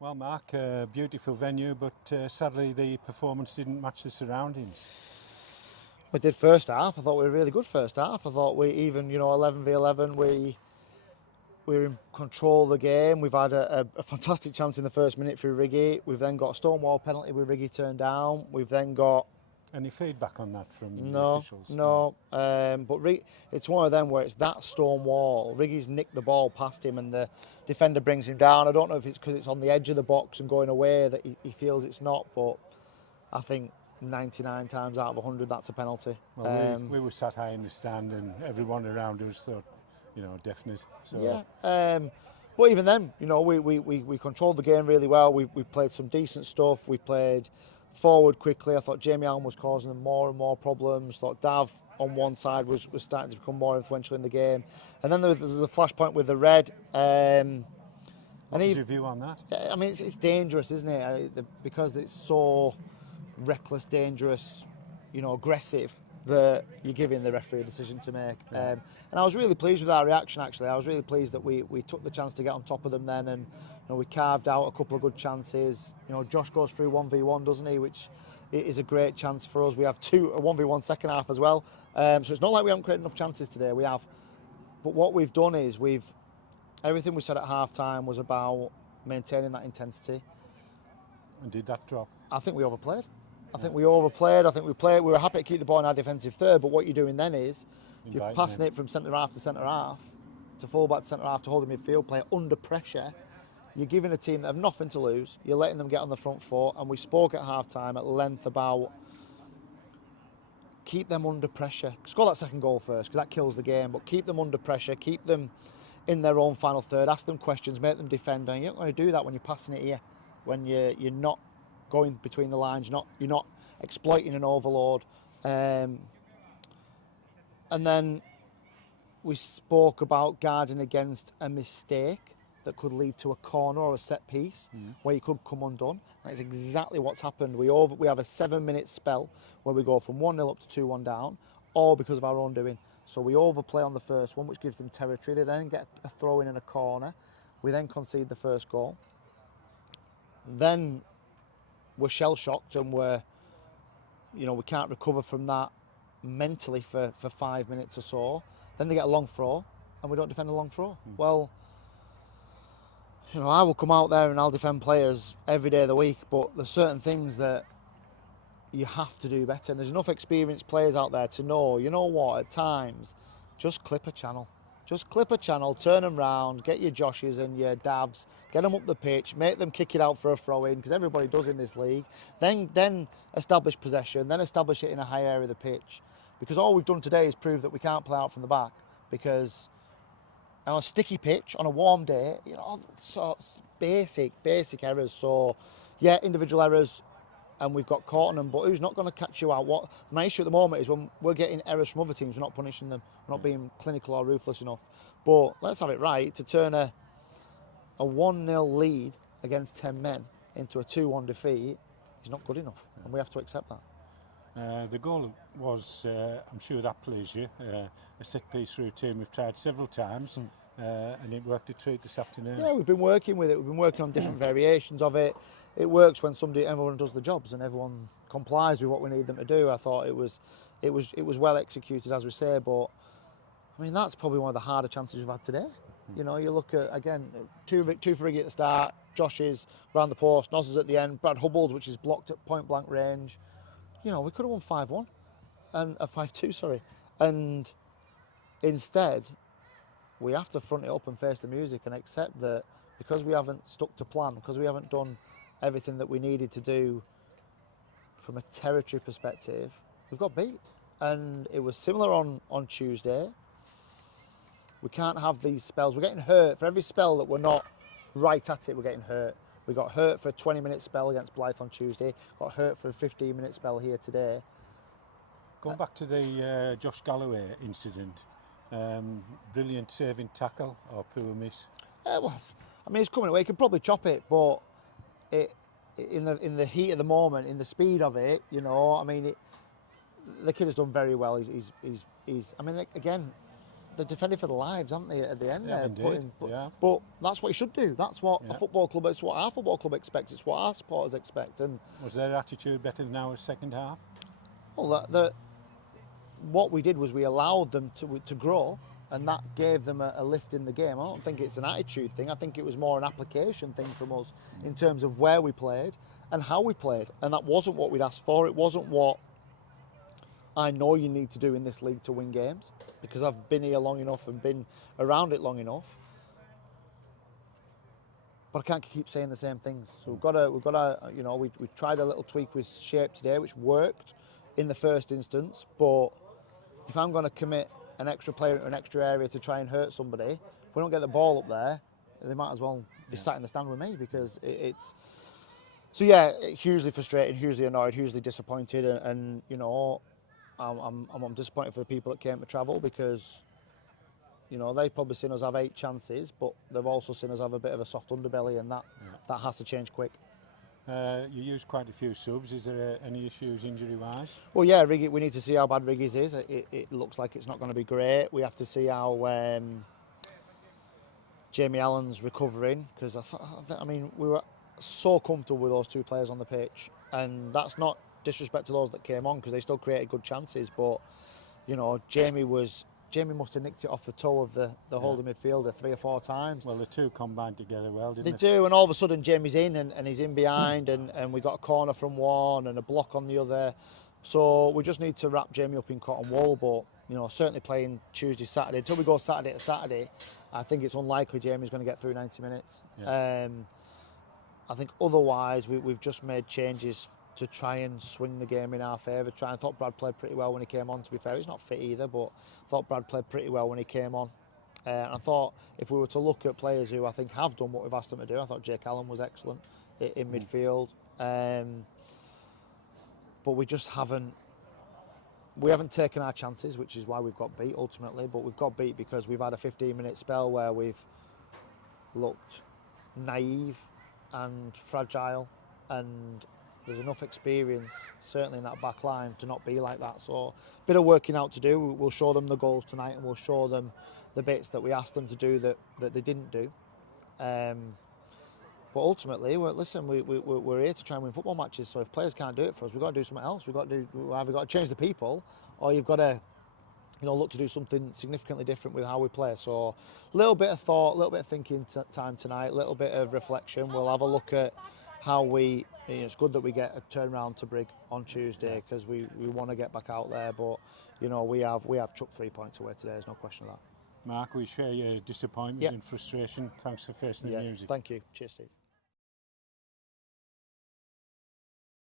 Well, Mark, beautiful venue, but sadly the performance didn't match the surroundings. We did first half. I thought we were really good first half. I thought we even, 11v11, we were in control of the game. We've had a fantastic chance in the first minute through Riggy. We've then got a Stonewall penalty with Riggy turned down. We've then got Any feedback on that from the no, officials? no. But it's one of them where it's that Stonewall. Riggy's nicked the ball past him and the defender brings him down. I don't know if it's because it's on the edge of the box and going away that he feels it's not, but I think 99 times out of 100 that's a penalty. Well, we were sat high in the stand and everyone around us thought, definite. So Yeah. But even then, we controlled the game really well. We played some decent stuff. We played forward quickly. I thought Jamie Allen was causing them more and more problems. Thought Dav on one side was starting to become more influential in the game. And then there was a flashpoint with the red. what was your view on that? I mean, it's dangerous, isn't it? Because it's so reckless, dangerous, aggressive, that you're giving the referee a decision to make. Yeah. And I was really pleased with our reaction, actually. I was really pleased that we took the chance to get on top of them then, and we carved out a couple of good chances. Josh goes through 1v1, doesn't he, which is a great chance for us. We have a 1v1 second half as well. So it's not like we haven't created enough chances today. We have. But what we've done is everything we said at half-time was about maintaining that intensity. And did that drop? I think we overplayed. I think we overplayed. I think we were happy to keep the ball in our defensive third, but what you're doing then is, if you're passing it from centre half to centre half, to full back to centre half to hold a midfield player under pressure, you're giving a team that have nothing to lose, you're letting them get on the front foot, and we spoke at half-time at length about keep them under pressure. Score that second goal first, because that kills the game, but keep them under pressure, keep them in their own final third, ask them questions, make them defend, and you're not going to do that when you're passing it here, when you're not going between the lines, you're not exploiting an overload. And then we spoke about guarding against a mistake that could lead to a corner or a set piece where you could come undone. That's exactly what's happened. We have a 7-minute spell where we go from 1-0 up to 2-1 down, all because of our own doing. So we overplay on the first one, which gives them territory. They then get a throw in and a corner. We then concede the first goal. Then we're shell-shocked and we can't recover from that mentally for 5 minutes or so. Then they get a long throw and we don't defend a long throw. Well, I will come out there and I'll defend players every day of the week, but there's certain things that you have to do better. And there's enough experienced players out there to know, at times, just clip a channel. Just clip a channel, turn them round, get your Joshes and your Davs, get them up the pitch, make them kick it out for a throw-in, because everybody does in this league. Then establish possession, then establish it in a high area of the pitch. Because all we've done today is prove that we can't play out from the back, because on a sticky pitch, on a warm day, so basic errors. So, yeah, individual errors, and we've got caught on them, but who's not going to catch you out? What my issue at the moment is when we're getting errors from other teams, we're not punishing them, we're not being clinical or ruthless enough. But let's have it right, to turn a 1-0 lead against 10 men into a 2-1 defeat is not good enough, and we have to accept that. The goal was, I'm sure that pleased you, a set piece routine we've tried several times, and it worked a treat this afternoon. Yeah, we've been working with it. We've been working on different variations of it. It works when everyone does the jobs and everyone complies with what we need them to do. I thought it was well executed, as we say, but I mean that's probably one of the harder chances we've had today. You look at, again, two for Riggy at the start, Josh's round the post, Noz's at the end, Brad Hubbard's, which is blocked at point blank range. We could have won 5-1 and 5-2, sorry. And instead, we have to front it up and face the music and accept that because we haven't stuck to plan, because we haven't done everything that we needed to do from a territory perspective, we've got beat. And it was similar on Tuesday. We can't have these spells. We're getting hurt. For every spell that we're not right at it, we're getting hurt. We got hurt for a 20-minute spell against Blyth on Tuesday, got hurt for a 15-minute spell here today. Going back to the Josh Galloway incident, brilliant saving tackle or poor miss? Well, I mean, it's coming away. He can probably chop it, but in the heat of the moment, in the speed of it, the kid has done very well. He's I mean, again, they're defending for their lives, haven't they, at the end? Yeah, there, indeed. Yeah. But that's what you should do. That's what Yeah. a football club, it's what our football club expects. It's what our supporters expect. And Was their attitude better than our second half? well, what we did was we allowed them to grow, and that gave them a lift in the game. I don't think it's an attitude thing. I think it was more an application thing from us in terms of where we played and how we played. And that wasn't what we'd asked for. It wasn't what I know you need to do in this league to win games, because I've been here long enough and been around it long enough. But I can't keep saying the same things. So we've got to, you know, we tried a little tweak with shape today, which worked in the first instance. But if I'm going to commit an extra player into an extra area to try and hurt somebody, if we don't get the ball up there, they might as well be sat in the stand with me, because it's. So yeah, hugely frustrated, hugely annoyed, hugely disappointed, and you know, I'm disappointed for the people that came to travel, because, you know, they've probably seen us have 8 chances, but they've also seen us have a bit of a soft underbelly, and that has to change quick. You used quite a few subs. Is there any issues injury-wise? Well, yeah, we need to see how bad Riggy's is. It looks like it's not going to be great. We have to see how Jamie Allen's recovering, because I mean, we were so comfortable with those 2 players on the pitch, and that's not disrespect to those that came on, because they still created good chances. But you know, Jamie must have nicked it off the toe of the holding midfielder 3 or 4 times. Well, the two combined together well, didn't They they? do, and all of a sudden Jamie's in, and he's in behind, and we got a corner from one and a block on the other. So we just need to wrap Jamie up in cotton wool. But you know, certainly playing Tuesday, Saturday, until we go Saturday to Saturday, I think it's unlikely Jamie's going to get through 90 minutes. Yeah. I think otherwise we've just made changes to try and swing the game in our favour. I thought Brad played pretty well when he came on, to be fair. He's not fit either, but I thought Brad played pretty well when he came on. I thought if we were to look at players who I think have done what we've asked them to do, I thought Jake Allen was excellent in midfield. But we just haven't taken our chances, which is why we've got beat ultimately. But we've got beat because we've had a 15-minute spell where we've looked naive and fragile, and there's enough experience, certainly in that back line, to not be like that. So a bit of working out to do. We'll show them the goals tonight, and we'll show them the bits that we asked them to do that they didn't do. But ultimately, we're here to try and win football matches. So if players can't do it for us, we've got to do something else. We've either got to change the people, or you've got to, you know, look to do something significantly different with how we play. So a little bit of thought, a little bit of thinking time tonight, a little bit of reflection. We'll have a look at how we. You know, it's good that we get a turnaround to Brig on Tuesday, because we want to get back out there. But you know, we have chucked 3 points away today. There's no question of that. Mark, we share your disappointment and frustration. Thanks for facing the music. Thank you. Cheers, Steve.